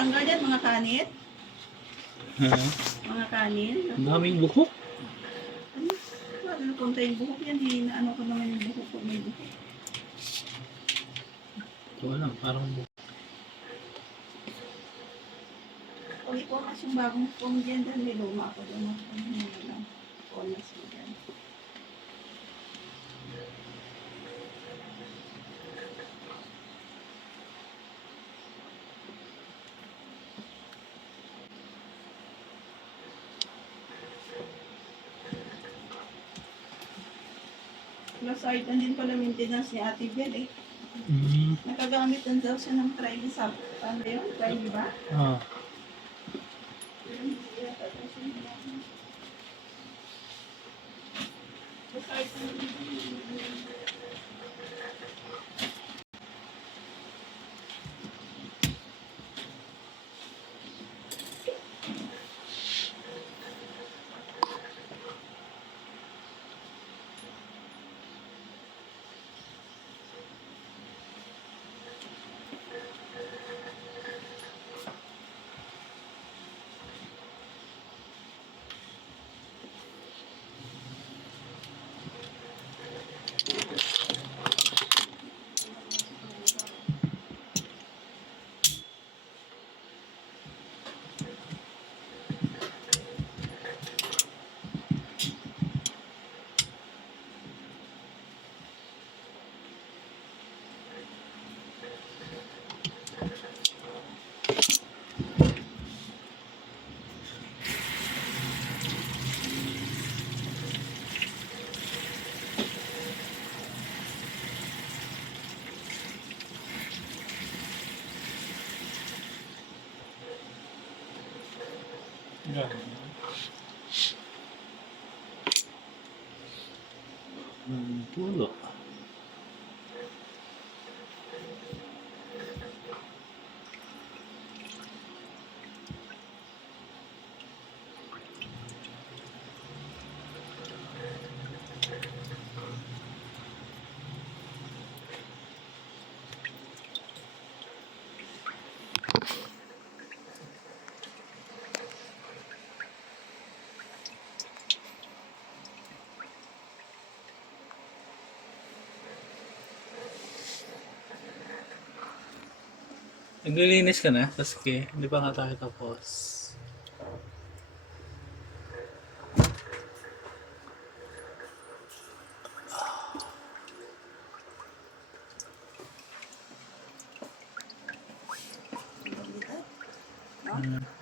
natanggal yan, mga kanit. Ha? Mga kanin. Ang daming buhok. Ano? Paano napunta yung buhok yan? Hinaano ko naman yung buhok ko. May buhok. Ito lang, parang buhok. Uy, oras yung bagong phone dyan. Dahil may luma ako doon. Oras mo dyan. Plus item din pala maintenance ni Ate Bel eh. Nakagamit din daw siya ng try sa ano yun? Try ba? Ah. Pulo. Naglilinis ka na? Kasi hindi pa nga tayo tapos. No?